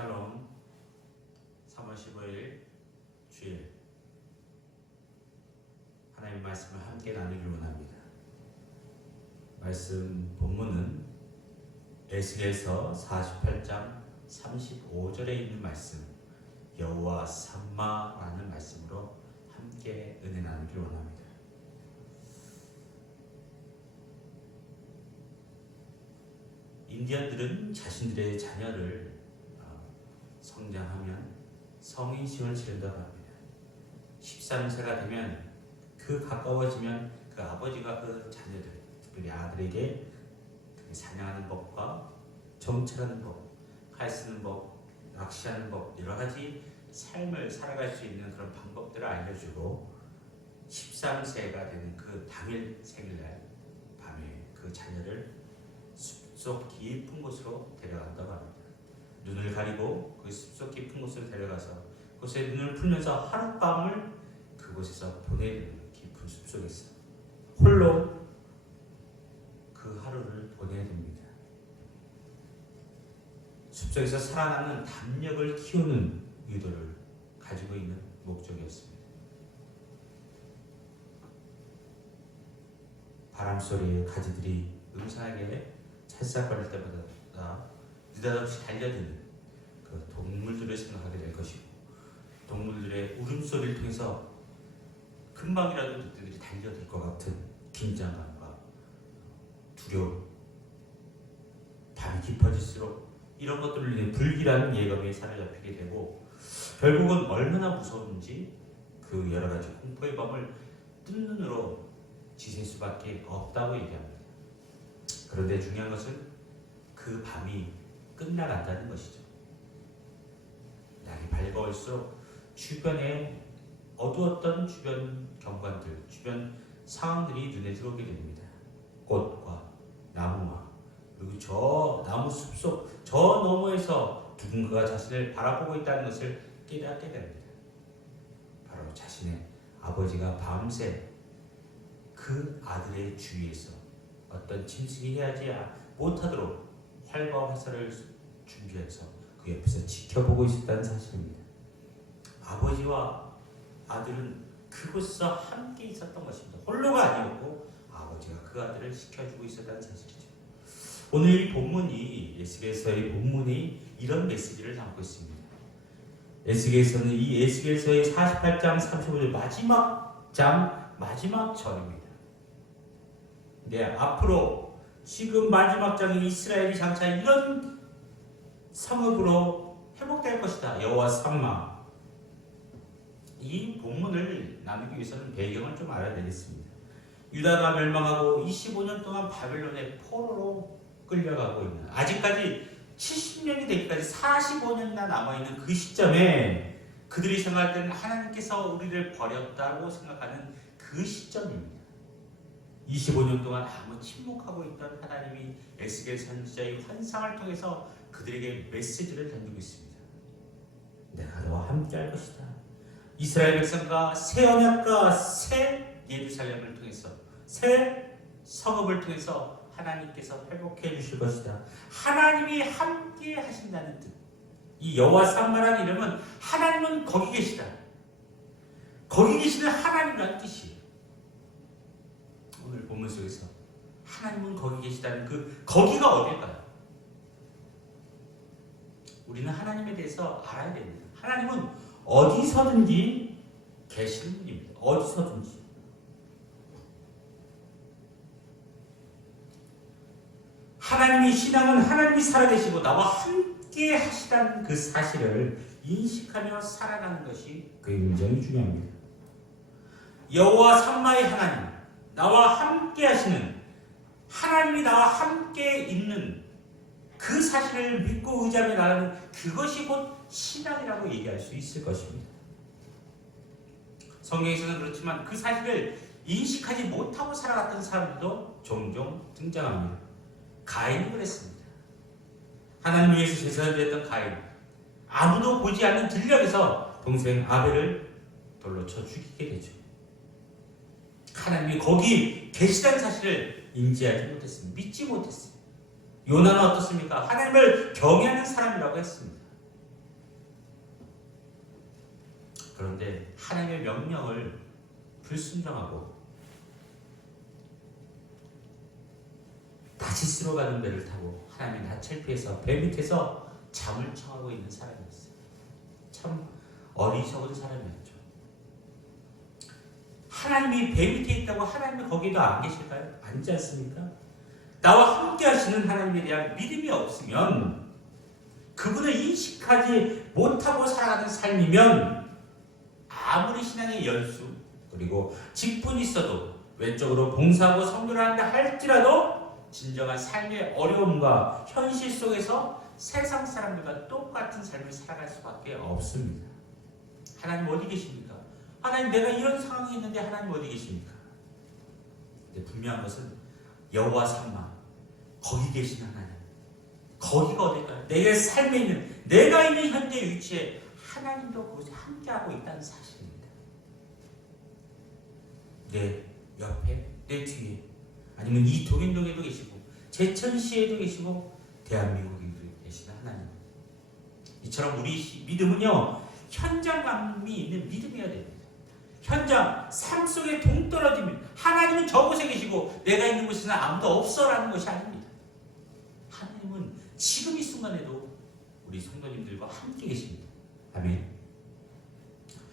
샬롬. 3월 15일 주일 하나님의 말씀을 함께 나누기를 원합니다. 말씀 본문은 에스겔서 48장 35절에 있는 말씀, 여호와 삼마라는 말씀으로 함께 은혜 나누기를 원합니다. 인디언들은 자신들의 자녀를 성장하면 성인식을 치른다고 합니다. 13세가 되면 가까워지면 그 아버지가 그 자녀들, 특별히 아들에게 사냥하는 법과 정찰하는 법, 칼 쓰는 법, 낚시하는 법, 여러 가지 삶을 살아갈 수 있는 그런 방법들을 알려주고 13세가 되는 그 당일 생일날 밤에 그 자녀를 숲속 깊은 곳으로 데려간다고 합니다. 눈을 가리고 그 숲속 깊은 곳으로 데려가서 그곳에 눈을 풀면서 하룻밤을 그곳에서 보내야 되는 거예요. 깊은 숲속에서 홀로 그 하루를 보내야 됩니다. 숲속에서 살아남는 담력을 키우는 의도를 가지고 있는 목적이었습니다. 바람소리에 가지들이 음산하게 찰싹거릴 때마다 느닷없이 달려드는 그 동물들을 생각하게 될 것이고, 동물들의 울음소리를 통해서 금방이라도 늑대들이 달려들 것 같은 긴장감과 두려움, 밤이 깊어질수록 이런 것들을 위해 불길한 예감에 사로잡히게 되고, 결국은 얼마나 무서운지 그 여러 가지 공포의 밤을 뜬 눈으로 지샐 수밖에 없다고 얘기합니다. 그런데 중요한 것은 그 밤이 끝나간다는 것이죠. 날이 밝아올수록 주변에 어두웠던 주변 경관들, 주변 상황들이 눈에 들어오게 됩니다. 꽃과 나무와, 그리고 저 나무 숲속 저 너머에서 누군가가 자신을 바라보고 있다는 것을 깨닫게 됩니다. 바로 자신의 아버지가 밤새 그 아들의 주위에서 어떤 짐승이 해하지 못하도록 활과 화살을 준비해서 그 옆에서 지켜보고 있었다는 사실입니다. 아버지와 아들은 그곳에서 함께 있었던 것입니다. 홀로가 아니었고 아버지가 그 아들을 지켜주고 있었다는 사실이죠. 오늘 이 본문이, 에스겔서의 본문이 이런 메시지를 담고 있습니다. 에스겔서는 이 에스겔서의 48장 35절 마지막 장, 마지막 절입니다. 네, 앞으로 지금 마지막 장인 이스라엘이 장차 이런 성읍으로 회복될 것이다. 여호와 삼마. 이 본문을 나누기 위해서는 배경을 좀 알아야 되겠습니다. 유다가 멸망하고 25년 동안 바벨론의 포로로 끌려가고 있는, 아직까지 70년이 되기까지 45년이나 남아있는 그 시점에 그들이 생각할 때는 하나님께서 우리를 버렸다고 생각하는 그 시점입니다. 25년 동안 아무 침묵하고 있던 하나님이 에스겔 선지자의 환상을 통해서 그들에게 메시지를 던지고 있습니다. 내가 너와 함께 할 것이다. 이스라엘 백성과 새 언약과 새 예루살렘을 통해서, 새 성읍을 통해서 하나님께서 회복해 주실 것이다. 하나님이 함께 하신다는 뜻. 이 여호와 삼마라는 이름은 하나님은 거기 계시다, 거기 계시는 하나님이라는 뜻이에요. 오늘 본문 속에서 하나님은 거기 계시다는 그 거기가 어딜까요? 우리는 하나님에 대해서 알아야 됩니다. 하나님은 어디서든지 계시는 분입니다. 어디서든지. 하나님의 신앙은 하나님이 살아계시고 나와 함께 하시다는 그 사실을 인식하며 살아가는 것이 굉장히 중요합니다. 여호와 삼마의 하나님, 나와 함께 하시는 하나님이 나와 함께 있는 그 사실을 믿고 의지하며 나가는 그것이 곧 신앙이라고 얘기할 수 있을 것입니다. 성경에서는 그렇지만 그 사실을 인식하지 못하고 살아갔던 사람들도 종종 등장합니다. 가인이 그랬습니다. 하나님 위해서 제사를 드렸던 가인, 아무도 보지 않는 들녘에서 동생 아벨을 돌로 쳐 죽이게 되죠. 하나님이 거기 계시다는 사실을 인지하지 못했습니다. 믿지 못했습니다. 요나는 어떻습니까? 하나님을 경외하는 사람이라고 했습니다. 그런데 하나님의 명령을 불순종하고 다시스로 가는 배를 타고 하나님의 낯을 피해서 배 밑에서 잠을 청하고 있는 사람이었어요. 참 어리석은 사람이었죠. 하나님이 배 밑에 있다고 하나님이 거기도 안 계실까요? 아니지 않습니까? 나와 함께 하시는 하나님에 대한 믿음이 없으면, 그분을 인식하지 못하고 살아가는 삶이면 아무리 신앙의 연수 그리고 직분이 있어도 왼쪽으로 봉사하고 성교를 한다 할지라도 진정한 삶의 어려움과 현실 속에서 세상 사람들과 똑같은 삶을 살아갈 수밖에 없습니다. 하나님 어디 계십니까? 하나님, 내가 이런 상황이 있는데 하나님 어디 계십니까? 근데 분명한 것은 여호와 삼마, 거기 계신 하나님, 거기가 어딜까요? 내 삶에 있는, 내가 있는 현재 위치에 하나님도 그곳에 함께하고 있다는 사실입니다. 내 옆에, 내 뒤에, 아니면 이 동인동에도 계시고 제천시에도 계시고 대한민국에도 계시는 하나님. 이처럼 우리 믿음은요, 현장감이 있는 믿음이어야 됩니다. 현장, 삶 속에 동떨어지면 하나님은 저곳에 계시고 내가 있는 곳에는 아무도 없어라는 것이 아닙니다. 하나님은 지금 이 순간에도 우리 성도님들과 함께 계십니다. 아멘.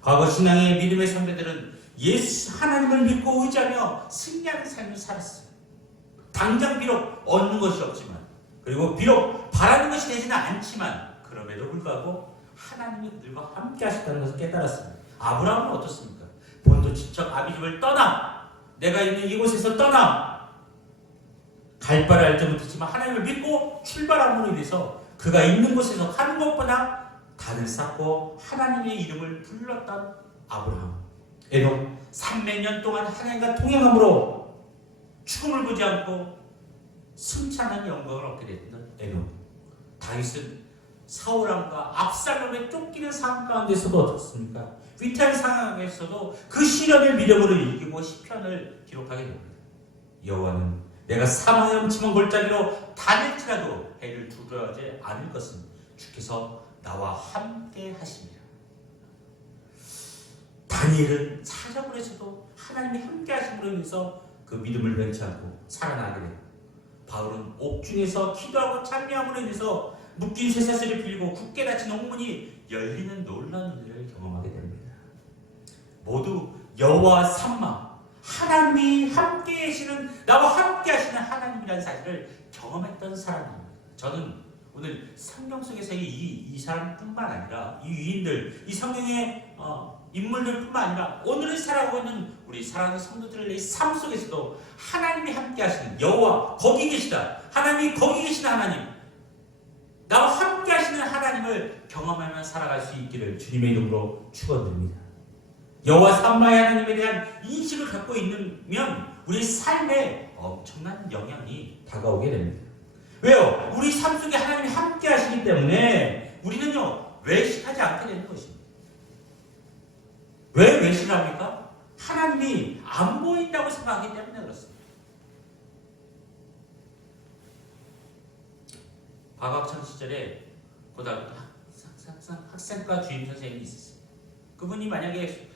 과거 신앙의 믿음의 선배들은 예수 하나님을 믿고 의지하며 승리하는 삶을 살았어요. 당장 비록 얻는 것이 없지만, 그리고 비록 바라는 것이 되지는 않지만, 그럼에도 불구하고 하나님이 그들과 함께 하셨다는 것을 깨달았습니다. 아브라함은 어떻습니까? 본토 친척 아비집을 떠나, 내가 있는 이곳에서 떠나, 갈 바를 알지 못했지만 하나님을 믿고 출발함으로 인해서 그가 있는 곳에서 가는 것보다 단을 쌓고 하나님의 이름을 불렀던 아브라함. 에녹 300년 동안 하나님과 동행함으로 죽음을 보지 않고 승천한 영광을 얻게 됐던 에녹. 다윗은 사울왕과 압살롬의 쫓기는 상황 가운데서도 어떻습니까? 위태한 상황에서도 그 시련의 미력으로 이기고 시편을 기록하게 됩니다. 여호와는 내가 사망의 음침한 골짜기로 다닐지라도 해를 두려워하지 않을 것은 주께서 나와 함께 하십니다. 다니엘은 사자굴에서도 하나님이 함께 하심으로 인해서 그 믿음을 변치 않고 살아나게 되고, 바울은 옥중에서 기도하고 찬미함으로 인해서 묶인 쇠사슬이 풀리고 굳게 닫힌 옥문이 열리는 놀라운 은혜를 경험하게 됩니다. 모두 여호와 삼마, 하나님이 함께 계시는, 나와 함께 하시는 하나님이라는 사실을 경험했던 사람입니다. 저는 오늘 성경 속에서 이 사람뿐만 아니라 이 위인들, 이 성경의 인물들뿐만 아니라 오늘을 살아가고 있는 우리 사랑하는 성도들의 삶 속에서도 하나님이 함께 하시는 여호와, 거기 계시다, 하나님이 거기 계시는 하나님, 나와 함께 하시는 하나님을 경험하며 살아갈 수 있기를 주님의 이름으로 축원드립니다. 여호와 삼마의 하나님에 대한 인식을 갖고 있으면 우리 삶에 엄청난 영향이 다가오게 됩니다. 왜요? 우리 삶 속에 하나님이 함께 하시기 때문에 우리는요, 외식하지 않게 되는 것입니다. 왜 외식을 합니까? 하나님이 안 보인다고 생각하기 때문에 그렇습니다. 박학천 시절에 고등학교 학생과 주임 선생님이 있었어요. 그분이 만약에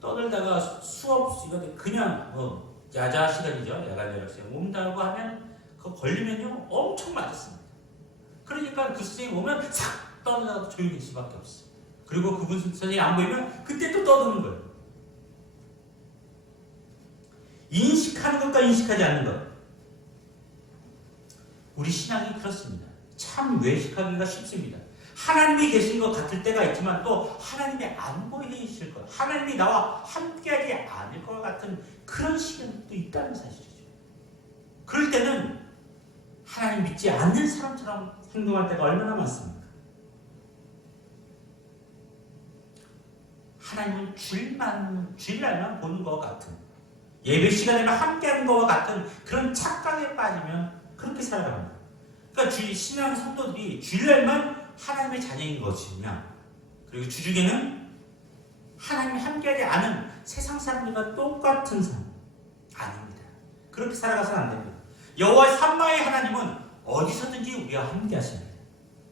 떠들다가 수업 시간에 그냥 야자 시간이죠, 야간 여학생 온다고 하면 그거 걸리면요 엄청 맞았습니다. 그러니까 그 선생님 오면 싹 떠들다가 조용히 있을 수밖에 없어요. 그리고 그분 선생님이 안 보이면 그때 또 떠드는 거예요. 인식하는 것과 인식하지 않는 것, 우리 신앙이 그렇습니다. 참 외식하기가 쉽습니다. 하나님이 계신 것 같을 때가 있지만 또 하나님이 안 보이실 것, 하나님이 나와 함께하지 않을 것 같은 그런 시간이 또 있다는 사실이죠. 그럴 때는 하나님 믿지 않는 사람처럼 행동할 때가 얼마나 많습니까? 하나님은 주일날만 보는 것 같은, 예배 시간에만 함께하는 것과 같은 그런 착각에 빠지면 그렇게 살아갑니다. 그러니까 신앙 성도들이 주일날만 하나님의 자녀인 것이냐, 그리고 주중에는 하나님이 함께하지 않은 세상 사람들과 똑같은 삶, 아닙니다. 그렇게 살아가서는 안 됩니다. 여호와 삼마의 하나님은 어디서든지 우리와 함께 하십니다.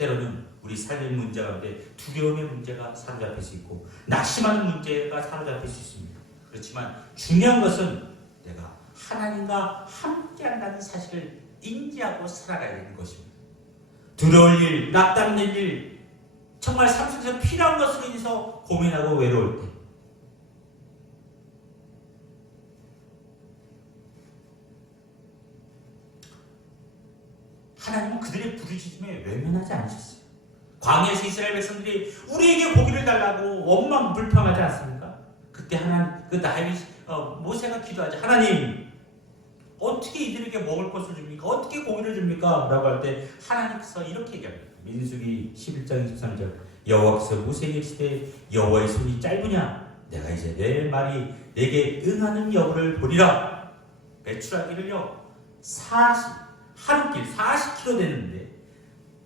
때로는 우리 삶의 문제 가운데 두려움의 문제가 사로잡힐 수 있고 낙심하는 문제가 사로잡힐 수 있습니다. 그렇지만 중요한 것은 내가 하나님과 함께한다는 사실을 인지하고 살아가야 되는 것입니다. 두려울 일, 낙담될 일, 정말 삶 속에서 필요한 것으로 인해서 고민하고 외로울 때 하나님은 그들의 부르짖음에 외면하지 않으셨어요. 광야에서 이스라엘 백성들이 우리에게 고기를 달라고 원망 불평하지 않습니까? 그때 모세가 기도하지, 하나님 어떻게 이들에게 먹을 것을 줍니까? 어떻게 고기를 줍니까? 라고 할 때 하나님께서 이렇게 얘기합니다. 민수기 11장 23절 여호와께서 모세에게 이르시되 여호와의 손이 짧으냐? 내가 이제 내 말이 내게 응하는 여부를 보리라. 메추라기를요 하루길 40km 되는데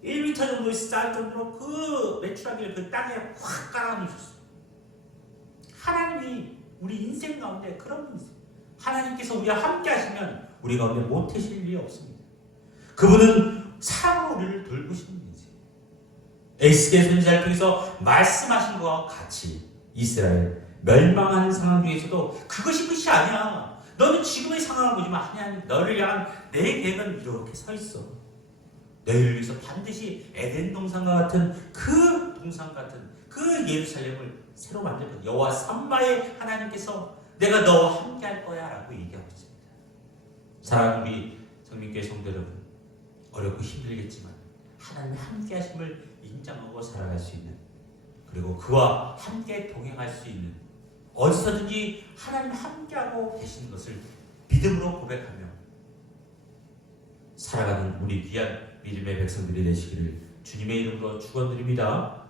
1m 정도 쌓을 정도로 그 메추라기를 그 땅에 확 깔아놓으셨어요. 하나님이 우리 인생 가운데 그런 분이세요. 하나님께서 우리와 함께 하시면 우리 가운데 못하실 일이 없습니다. 그분은 사랑으로 우리를 돌보시는 분이세요. 에스겔 선지자를 통해서 말씀하신 것과 같이 이스라엘 멸망하는 상황 중에서도 그것이 끝이 아니야. 너는 지금의 상황을 보지만 하나님 너를 향한 내 계획은 이렇게 서 있어. 너희를 위해서 반드시 에덴 동산과 같은 그 동산 같은 그 예루살렘을 새로 만들 거야. 여호와 삼바의 하나님께서 내가 너와 함께 할 거야 라고 얘기하고 있습니다. 사랑하는 우리 성민교회 성도 여러분, 어렵고 힘들겠지만 하나님의 함께 하심을 인정하고 살아갈 수 있는, 그리고 그와 함께 동행할 수 있는, 어디서든지 하나님 함께하고 계시는 것을 믿음으로 고백하며 살아가는 우리 귀한 믿음의 백성들이 되시기를 주님의 이름으로 축원드립니다.